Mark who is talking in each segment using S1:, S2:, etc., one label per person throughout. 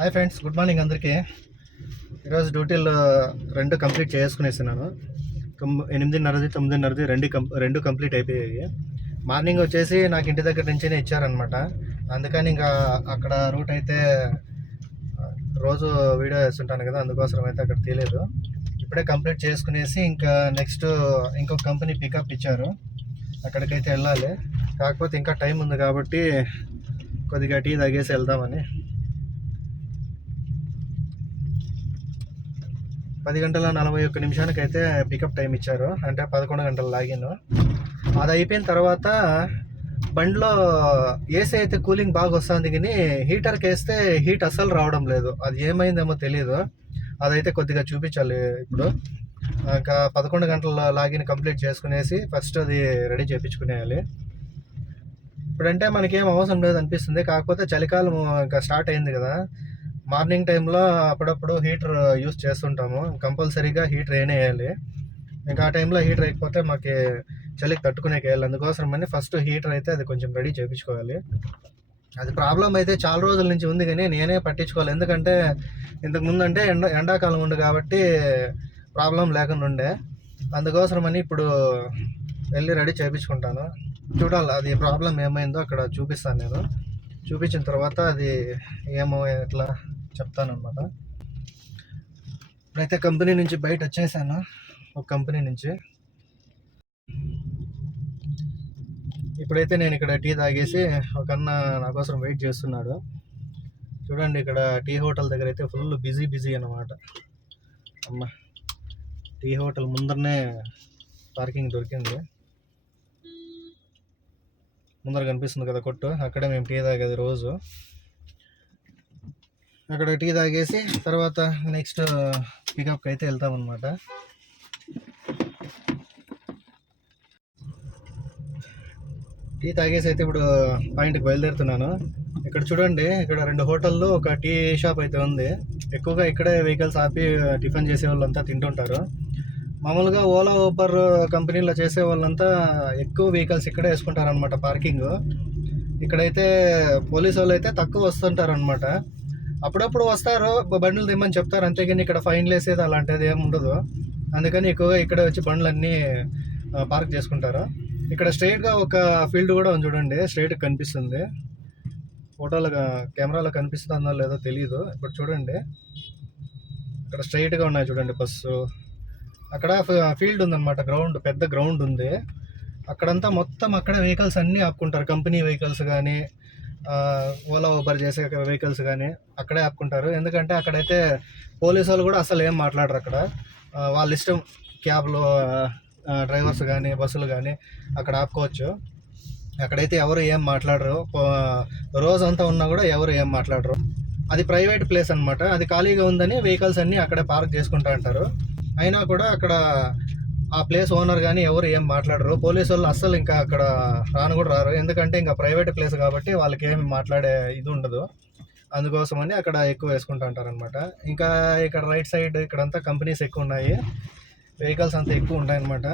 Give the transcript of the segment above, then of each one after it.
S1: Hi friends good morning అందరికీ. ఈరోజు డ్యూటీలు రెండు కంప్లీట్ చేసుకునేసినాను. తొమ్మి ఎనిమిదిన్నరది తొమ్మిదిన్నరది రెండు కం రెండు కంప్లీట్ అయిపోయాయి. మార్నింగ్ వచ్చేసి నాకు ఇంటి దగ్గర నుంచే ఇచ్చారనమాట అందుకని ఇంకా అక్కడ రూట్ అయితే రోజు వీడియో వేస్తుంటాను కదా అందుకోసం అయితే అక్కడ తీయలేదు. ఇప్పుడే కంప్లీట్ చేసుకునేసి ఇంకా నెక్స్ట్ ఇంకొక కంపెనీ పికప్ ఇచ్చారు. అక్కడికైతే వెళ్ళాలి. కాకపోతే ఇంకా టైం ఉంది కాబట్టి కొద్దిగా టీ తాగేసి వెళ్దామని. పది గంటల నలభై ఒక్క నిమిషానికి అయితే పికప్ టైం ఇచ్చారు. అంటే పదకొండు గంటల లాగిన్ అది అయిపోయిన తర్వాత బండిలో ఏసీ అయితే కూలింగ్ బాగా వస్తుంది కానీ హీటర్కి వేస్తే హీట్ అస్సలు రావడం లేదు. అది ఏమైందేమో తెలియదు అదైతే కొద్దిగా చూపించాలి ఇప్పుడు. ఇంకా పదకొండు గంటల లాగిన్ కంప్లీట్ చేసుకునేసి ఫస్ట్ అది రెడీ చేయించుకునేయాలి ఇప్పుడంటే మనకేం అవసరం లేదు అనిపిస్తుంది. కాకపోతే చలికాలం ఇంకా స్టార్ట్ అయింది కదా. మార్నింగ్ టైంలో అప్పుడప్పుడు హీటర్ యూస్ చేస్తుంటాము. కంపల్సరీగా హీటర్ వేయాలి. ఇంకా ఆ టైంలో హీటర్ అయిపోతే మాకు చలికి తట్టుకునేకి వేయాలి. అందుకోసం అని ఫస్ట్ హీటర్ అయితే అది కొంచెం రెడీ చేయించుకోవాలి అది ప్రాబ్లం అయితే చాలా రోజుల నుంచి ఉంది కానీ నేనే పట్టించుకోవాలి. ఎందుకంటే ఇంతకు ముందు అంటే ఎండ ఎండాకాలం ఉండు కాబట్టి ప్రాబ్లం లేకుండా ఉండే. అందుకోసం అని ఇప్పుడు వెళ్ళి రెడీ చేయించుకుంటాను చూడాలి అది ప్రాబ్లం ఏమైందో అక్కడ చూపిస్తాను నేను. చూపించిన తర్వాత అది ఏమో ఎట్లా చెప్తానమాట ఇప్పుడైతే కంపెనీ నుంచి బయట వచ్చేసాను ఒక కంపెనీ నుంచి. ఇప్పుడైతే నేను ఇక్కడ టీ తాగేసి ఒక అన్న నా కోసం వెయిట్ చేస్తున్నాడు. చూడండి ఇక్కడ టీ హోటల్ దగ్గర అయితే ఫుల్ బిజీ బిజీ అన్నమాట. అమ్మ టీ హోటల్ ముందరనే పార్కింగ్ దొరికింది. ముందర కనిపిస్తుంది కదా కొట్టు అక్కడే మేము టీ తాగేది రోజు. అక్కడ టీ తాగేసి తర్వాత నెక్స్ట్ పికప్కి అయితే వెళ్తాం అనమాట టీ తాగేసి అయితే ఇప్పుడు పాయింట్కి బయలుదేరుతున్నాను. ఇక్కడ చూడండి ఇక్కడ రెండు హోటల్లో ఒక టీ షాప్ అయితే ఉంది. ఎక్కువగా ఇక్కడే వెహికల్స్ ఆపి టిఫిన్ చేసే వాళ్ళంతా తింటుంటారు. మామూలుగా ఓలా ఊబర్ కంపెనీలో చేసే వాళ్ళంతా ఎక్కువ వెహికల్స్ ఇక్కడే వేసుకుంటారు అనమాట పార్కింగ్. ఇక్కడైతే పోలీసు వాళ్ళు అయితే తక్కువ వస్తుంటారు అనమాట అప్పుడప్పుడు వస్తారు బండ్లు తెమ్మని చెప్తారు. అంతేగాని ఇక్కడ ఫైన్లు వేసేది అలాంటిది ఏమి ఉండదు. అందుకని ఎక్కువగా ఇక్కడ వచ్చి బండ్లన్నీ పార్క్ చేసుకుంటారు. ఇక్కడ స్ట్రైట్గా ఒక ఫీల్డ్ కూడా ఉంది చూడండి. స్ట్రైట్ కనిపిస్తుంది. ఫోటోలో కెమెరాలో కనిపిస్తుందో లేదో తెలియదు ఇప్పుడు చూడండి. ఇక్కడ స్ట్రైట్గా ఉన్నాయి చూడండి బస్సు. అక్కడ ఫీల్డ్ ఉందన్నమాట గ్రౌండ్ పెద్ద గ్రౌండ్ ఉంది. అక్కడంతా మొత్తం అక్కడ వెహికల్స్ అన్నీ ఆపుకుంటారు. కంపెనీ వెహికల్స్ కానీ ఓలా ఊబర్ చేసే వెహికల్స్ కానీ అక్కడే ఆపుకుంటారు. ఎందుకంటే అక్కడైతే పోలీసు వాళ్ళు కూడా అసలు ఏం మాట్లాడరు అక్కడ. వాళ్ళ ఇష్టం క్యాబ్లో డ్రైవర్స్ కానీ బస్సులు కానీ అక్కడ ఆపుకోవచ్చు. అక్కడైతే ఎవరు ఏం మాట్లాడరు. రోజంతా ఉన్నా కూడా ఎవరు ఏం మాట్లాడరు. అది ప్రైవేట్ ప్లేస్ అనమాట అది ఖాళీగా ఉందని వెహికల్స్ అన్నీ అక్కడే పార్క్ చేసుకుంటా అంటారు. అయినా కూడా అక్కడ ఆ ప్లేస్ ఓనర్ కానీ ఎవరు ఏం మాట్లాడరు. పోలీసు వాళ్ళు అస్సలు ఇంకా అక్కడ రాను కూడా రారు. ఎందుకంటే ఇంకా ప్రైవేట్ ప్లేస్ కాబట్టి వాళ్ళకి ఏమి మాట్లాడే ఇది ఉండదు. అందుకోసమని అక్కడ ఎక్కువ వేసుకుంటా ఉంటారనమాట ఇంకా ఇక్కడ రైట్ సైడ్ ఇక్కడంతా కంపెనీస్ ఎక్కువ ఉన్నాయి. వెహికల్స్ అంతా ఎక్కువ ఉంటాయన్నమాట.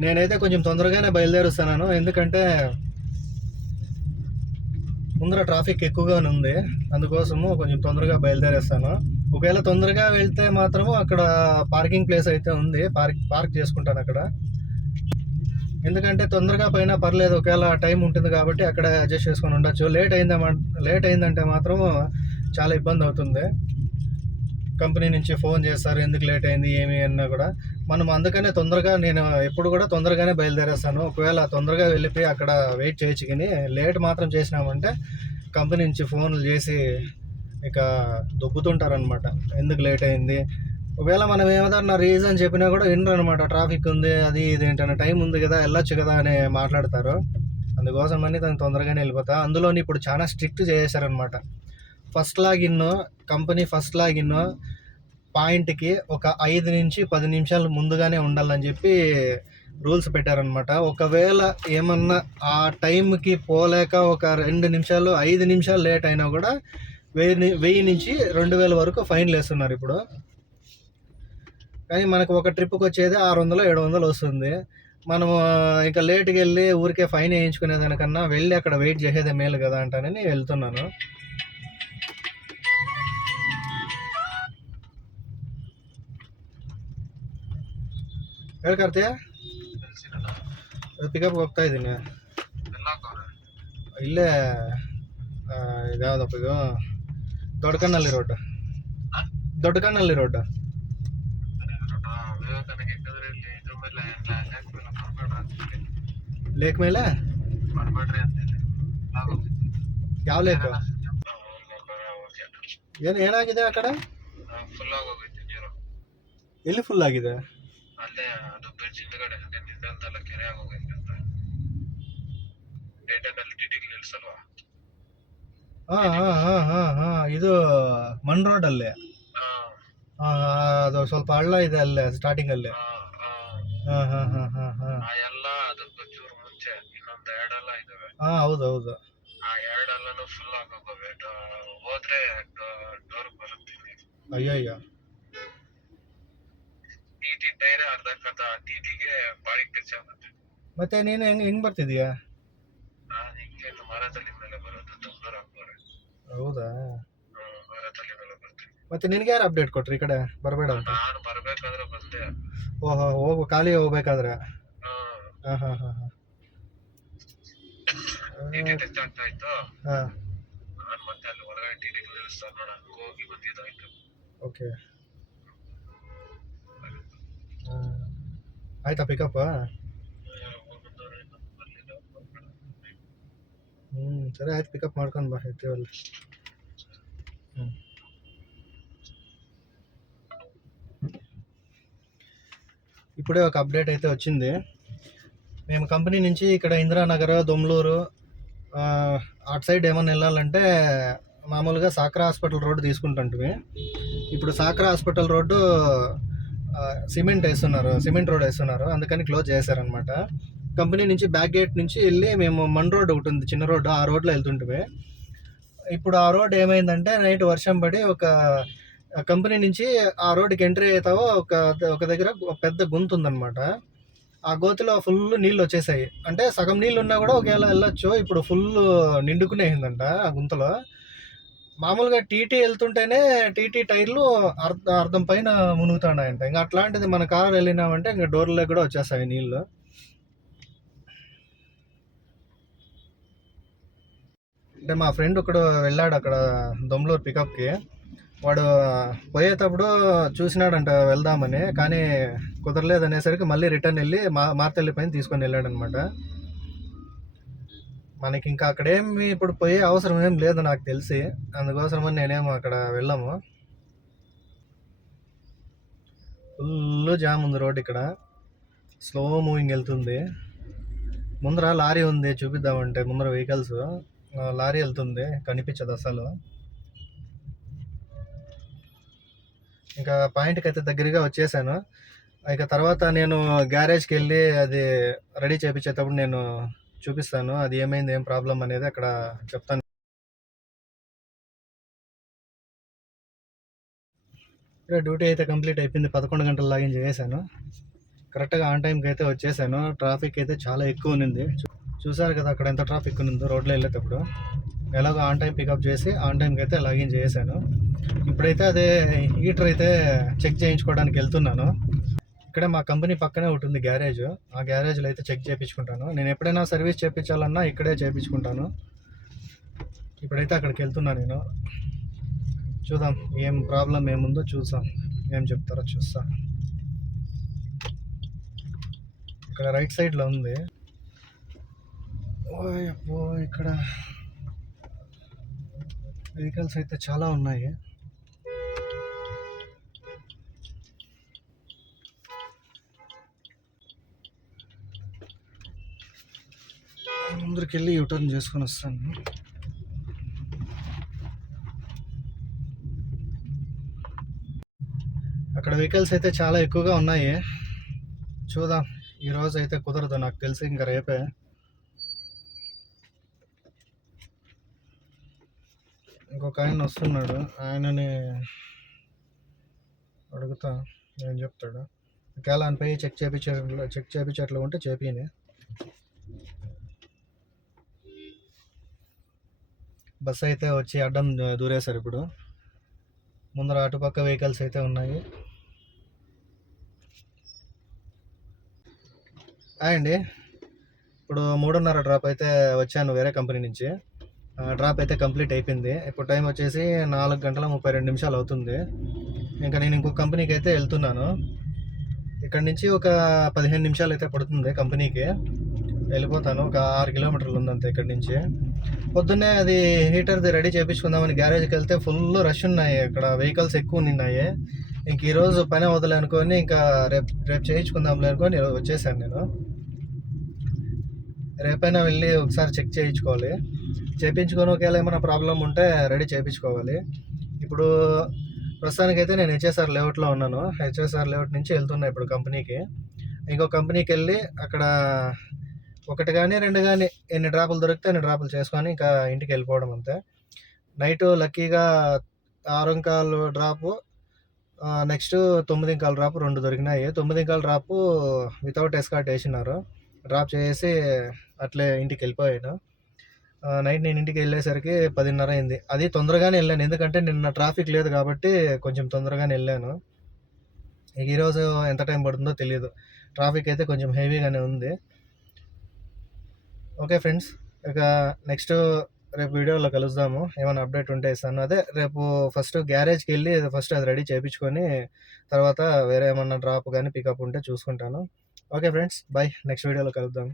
S1: నేనైతే కొంచెం తొందరగానే బయలుదేరుస్తున్నాను ఎందుకంటే ముందర ట్రాఫిక్ ఎక్కువగానే ఉంది. అందుకోసము కొంచెం తొందరగా బయలుదేరేస్తాను. ఒకవేళ తొందరగా వెళ్తే మాత్రము అక్కడ పార్కింగ్ ప్లేస్ అయితే ఉంది. పార్క్ పార్క్ చేసుకుంటాను అక్కడ. ఎందుకంటే తొందరగా పైన పర్లేదు ఒకవేళ టైం ఉంటుంది కాబట్టి అక్కడ అడ్జస్ట్ చేసుకొని ఉండొచ్చు. లేట్ అయిందా లేట్ అయిందంటే మాత్రము చాలా ఇబ్బంది అవుతుంది. కంపెనీ నుంచి ఫోన్ చేస్తారు ఎందుకు లేట్ అయింది ఏమి అన్నా కూడా. మనం అందుకనే తొందరగా నేను ఎప్పుడు కూడా తొందరగానే బయలుదేరేస్తాను. ఒకవేళ తొందరగా వెళ్ళిపోయి అక్కడ వెయిట్ చేయొచ్చు కానీ లేట్ మాత్రం చేసినామంటే కంపెనీ నుంచి ఫోన్లు చేసి ఇక దొబ్బుతుంటారనమాట ఎందుకు లేట్ అయింది? ఒకవేళ మనం ఏమన్నా రీజన్ చెప్పినా కూడా వినరు అనమాట ట్రాఫిక్ ఉంది అది ఇది ఏంటంటే టైం ఉంది కదా వెళ్ళొచ్చు కదా అని మాట్లాడతారు. అందుకోసం అని తను తొందరగానే వెళ్ళిపోతా. అందులోని ఇప్పుడు చాలా strict చేసేసారనమాట first login company first login పాయింట్కి ఒక ఐదు నుంచి పది నిమిషాలు ముందుగానే ఉండాలని చెప్పి రూల్స్ పెట్టారనమాట ఒకవేళ ఏమన్నా ఆ టైంకి పోలేక ఒక రెండు నిమిషాలు ఐదు నిమిషాలు లేట్ అయినా కూడా వెయ్యి వెయ్యి నుంచి రెండు వేల వరకు ఫైన్లు వేస్తున్నారు ఇప్పుడు. కానీ మనకు ఒక ట్రిప్కి వచ్చేది ఆరు వందలు ఏడు వందలు వస్తుంది. మనము ఇంకా లేట్కి వెళ్ళి ఊరికే ఫైన్ వేయించుకునే దానికన్నా వెళ్ళి అక్కడ వెయిట్ చేసేదే మేలు కదా అంటానని వెళ్తున్నాను. పికప్ వస్తాయి ಹೋಗ್ತಾ ಇದ್ದೀನಿ ಇಲ್ಲೇ ಇದ್ಯಾವ್ದಪ್ಪ ಇದು Doddakannalli road. Doddakannalli road. Lake ಮೇಲೆ? ಯಾವ ಲೇಕ್? ಏನು ಏನಾಗಿದೆ ಆ ಕಡೆ? ಎಲ್ಲಿ ಫುಲ್ ಆಗಿದೆ?
S2: ಅಲ್ಲೇ ಅದು ಬ್ರಿಡ್ಜ್ ಹಿಂದ್ಗಡೆ ನಿಂತಲ್ಲ ಕೆರೆ ಆಗೋಗೈತೆ ಅಂತ ಡೇಟಾದಲ್ಲಿ ಟಿಟಿಗೆ ನಿಲ್ಸಲ್ವಾ
S1: ಹಾ ಹಾ ಹಾ ಹಾ ಹಾ. ಇದು ಮಣ್ ರೋಡ್ ಅಲ್ಲಿ.
S2: ಹಾ
S1: ಅದು ಸ್ವಲ್ಪ ಹಳ್ಳ ಇದೆ ಅಲ್ಲೇ ಸ್ಟಾರ್ಟಿಂಗ್ ಅಲ್ಲಿ.
S2: ಹಾ, ಹಾ.
S1: ಹಾ ಹಾ ಹಾ
S2: ಆ ಎಲ್ಲ ಅದಕ್ಕೆ ಚೂರು ಮುಂಚೆ ಇನ್ನೊಂದು ಎರಡೆಲ್ಲ ಇದಾವೆ.
S1: ಹಾ ಹೌದು ಹೌದು.
S2: ಆ ಎರಡೆಲ್ಲನೂ ಫುಲ್ ಆಗೋಗವೆ ಹೋದ್ರೆ ಡೋರ್ ಬರುತ್ತೆ
S1: ಅಯ್ಯಯ್ಯ.
S2: ಟಿಟಿ ಟೈರ್ ಅರ್ಧಕ್ಕರ್ಧ ಟಿಟಿಗೆ ಬಾಡಿ ಟಚ್ ಆಗುತ್ತೆ.
S1: ಮತ್ತೆ ನೀನು ಹೆಂಗ್ ಹೆಂಗ್ ಬರ್ತಿದೀಯಾ?
S2: ನಾನು ಹಿಂಗೆ ಮರದಲ್ಲಿ ಮೇಲೆ ಬರೋದು.
S1: ಹೌದಾ? ಮತ್ತೆ ನಿನ್ಗೆ ಯಾರು ಅಪ್ಡೇಟ್ ಕೊಟ್ರಿ ಈ ಕಡೆ? ಬರಬೇಡ ಅಂತ?
S2: ನಾನು
S1: ಓಹೋ ಹೋಗು ಖಾಲಿ ಹೋಗ್ಬೇಕಾದ್ರೆ. ಹಾಂ. ಹಾಂ ಹಾಂ ಹಾಂ
S2: ನಾನು ಮತ್ತೆ
S1: ಆಯ್ತಾ. ಪಿಕಪ್ ಹ್ಞೂ ಸರಿ ಆಯ್ತು ಪಿಕಪ್ ಮಾಡ್ಕೊಂಡು ಬಾ ಇರ್ತೀವಲ್ಲ ఇప్పుడే ఒక అప్డేట్ అయితే వచ్చింది. మేము కంపెనీ నుంచి ఇక్కడ ఇందిరానగర్ దొమ్లూరు అటు సైడ్ ఏమైనా వెళ్ళాలంటే మామూలుగా సాక్రా హాస్పిటల్ రోడ్డు తీసుకుంటుంటివి ఇప్పుడు సాక్రా హాస్పిటల్ రోడ్డు సిమెంట్ వేస్తున్నారు సిమెంట్ రోడ్ వేస్తున్నారు. అందుకని క్లోజ్ చేశారనమాట కంపెనీ నుంచి బ్యాక్ గేట్ నుంచి వెళ్ళి మేము మన్ రోడ్ ఒకటి ఉంది చిన్న రోడ్డు ఆ రోడ్లో వెళ్తుంటే ఇప్పుడు ఆ రోడ్ ఏమైందంటే నైట్ వర్షం పడి ఒక కంపెనీ నుంచి ఆ రోడ్డుకి ఎంట్రీ అవుతావో ఒక ఒక దగ్గర ఒక పెద్ద గుంత ఉందన్నమాట ఆ గోతిలో ఫుల్ నీళ్ళు వచ్చేసాయి. అంటే సగం నీళ్ళు ఉన్నా కూడా ఒకవేళ వెళ్ళొచ్చు. ఇప్పుడు ఫుల్ నిండుకునేసిందంట ఆ గుంతలో. మామూలుగా టీటీ వెళ్తుంటేనే టీటీ టైర్లు అర్ధ అర్థం పైన మునుగుతున్నాయంట. ఇంకా అట్లాంటిది మన కారు వెళ్ళినామంటే ఇంకా డోర్లో కూడా వచ్చేస్తాయి నీళ్ళు. అంటే మా ఫ్రెండ్ ఒకడు వెళ్ళాడు అక్కడ దొమ్లూరు పికప్కి. వాడు పోయేటప్పుడు చూసినాడంట వెళ్దామని కానీ కుదరలేదు అనేసరికి మళ్ళీ రిటర్న్ వెళ్ళి మా మార్తెల్లి పైన తీసుకొని వెళ్ళాడనమాట. మనకి ఇంకా అక్కడేమి ఇప్పుడు పోయే అవసరం ఏం లేదు నాకు తెలిసి. అందుకోసమని నేనేమో అక్కడ వెళ్ళాము. ఫుల్ జామ్ ఉంది రోడ్ ఇక్కడ. స్లో మూవింగ్ వెళ్తుంది. ముందర లారీ ఉంది చూపిద్దామంటే ముందర వెహికల్స్. లారీ వెళ్తుంది కనిపించదు అసలు. ఇంకా పాయింట్కి అయితే దగ్గరగా వచ్చేసాను. ఇక తర్వాత నేను గ్యారేజ్కి వెళ్ళి అది రెడీ చేయించేటప్పుడు నేను చూపిస్తాను అది ఏమైంది ఏం ప్రాబ్లం అనేది అక్కడ చెప్తాను. డ్యూటీ అయితే కంప్లీట్ అయిపోయింది పదకొండు గంటల లాగిన్ చేశాను. కరెక్ట్గా ఆన్ టైంకి అయితే వచ్చేసాను ట్రాఫిక్ అయితే చాలా ఎక్కువ ఉంది చూసారు కదా అక్కడ ఎంత ట్రాఫిక్ ఉందో రోడ్లో వెళ్ళేటప్పుడు. ఎలాగో ఆన్ టైం పికప్ చేసి ఆన్ టైంకి అయితే లాగిన్ చేశాను ఇప్పుడైతే అదే హీటర్ అయితే చెక్ చేయించుకోవడానికి వెళ్తున్నాను. ఇక్కడే మా కంపెనీ పక్కనే ఒకటి ఉంది గ్యారేజ్ ఆ గ్యారేజ్లో అయితే చెక్ చేయించుకుంటాను. నేను ఎప్పుడైనా సర్వీస్ చేయించాలన్నా ఇక్కడే చేయించుకుంటాను. ఇప్పుడైతే అక్కడికి వెళ్తున్నాను నేను. చూద్దాం ఏం ప్రాబ్లం ఏముందో చూసాం ఏం చెప్తారో చూస్తా. ఇక్కడ రైట్ సైడ్లో ఉంది. ఓయ్ అబ్బో ఇక్కడ వెహికల్స్ అయితే చాలా ఉన్నాయి. ముందరికి వెళ్ళి యూటర్న్ చేసుకొని వస్తాను. అక్కడ వెహికల్స్ అయితే చాలా ఎక్కువగా ఉన్నాయి. చూద్దాం ఈ రోజు అయితే కుదరదు నాకు తెలిసి ఇంకా రేపే. ఒక ఆయన వస్తున్నాడు. ఆయనని అడుగుతా ఏం చెప్తాడు? ఒకవేళ ఆయనపై చెక్ చేపించే చెక్ చేపించేట్లు ఉంటే చేపిని బస్ అయితే వచ్చి అడ్డం దూరేశారు ఇప్పుడు. ముందర అటుపక్క వెహికల్స్ అయితే ఉన్నాయి. అండి. ఇప్పుడు మూడున్నర డ్రాప్ అయితే వచ్చాను వేరే కంపెనీ నుంచి. డ్రాప్ అయితే కంప్లీట్ అయిపోయింది. ఇప్పుడు టైం వచ్చేసి నాలుగు గంటల ముప్పై రెండు నిమిషాలు అవుతుంది. ఇంకా నేను ఇంకో కంపెనీకి అయితే వెళ్తున్నాను. ఇక్కడ నుంచి ఒక పదిహేను నిమిషాలు అయితే పడుతుంది కంపెనీకి వెళ్ళిపోతాను. ఒక ఆరు కిలోమీటర్లు ఉందంతే ఇక్కడ నుంచి. పొద్దున్నే అది హీటర్ది రెడీ చేయించుకుందామని గ్యారేజ్కి వెళ్తే ఫుల్ రష్ ఉన్నాయి. ఇక్కడ వెహికల్స్ ఎక్కువ ఉన్నాయి ఇంక ఈరోజు పని వదలే అనుకొని ఇంకా రేపు రేపు చేయించుకుందాంలే అనుకొని వచ్చేసాను నేను. రేపైనా వెళ్ళి ఒకసారి చెక్ చేయించుకోవాలి. చేయించుకొని ఒకవేళ ఏమైనా ప్రాబ్లం ఉంటే రెడీ చేయించుకోవాలి ఇప్పుడు ప్రస్తుతానికైతే నేను హెచ్ఎస్ఆర్ లేఅవుట్లో ఉన్నాను. హెచ్ఎస్ఆర్ లేఅవుట్ నుంచి వెళ్తున్నా ఇప్పుడు కంపెనీకి. ఇంకో కంపెనీకి వెళ్ళి అక్కడ ఒకటి కానీ రెండు కానీ ఎన్ని డ్రాపులు దొరికితే అన్ని డ్రాపులు చేసుకొని ఇంకా ఇంటికి వెళ్ళిపోవడం అంతే. నైట్ లక్కీగా ఆరంకాలు డ్రాపు నెక్స్ట్ తొమ్మిది ఇంకాల డ్రాపు రెండు దొరికినాయి. తొమ్మిది ఇంకాల వితౌట్ ఎస్కాట్ వేసినారు. డ్రాప్ చేసి అట్లే ఇంటికి వెళ్ళిపోయాను. నైట్ నేను ఇంటికి వెళ్ళేసరికి పదిన్నర అయింది. అది తొందరగానే వెళ్ళాను. ఎందుకంటే నిన్న ట్రాఫిక్ లేదు కాబట్టి కొంచెం తొందరగానే వెళ్ళాను. ఇక ఈరోజు ఎంత టైం పడుతుందో తెలియదు. ట్రాఫిక్ అయితే కొంచెం హెవీగానే ఉంది. ఓకే ఫ్రెండ్స్ ఇక నెక్స్ట్ రేపు వీడియోలో కలుద్దాము. ఏమైనా అప్డేట్ ఉంటే ఇస్తాను. అదే రేపు ఫస్ట్ గ్యారేజ్కి వెళ్ళి ఫస్ట్ అది రెడీ చేయించుకొని తర్వాత వేరే ఏమన్నా డ్రాప్ కానీ పికప్ ఉంటే చూసుకుంటాను. ఓకే ఫ్రెండ్స్ బాయ్ నెక్స్ట్ వీడియోలో కలుద్దాము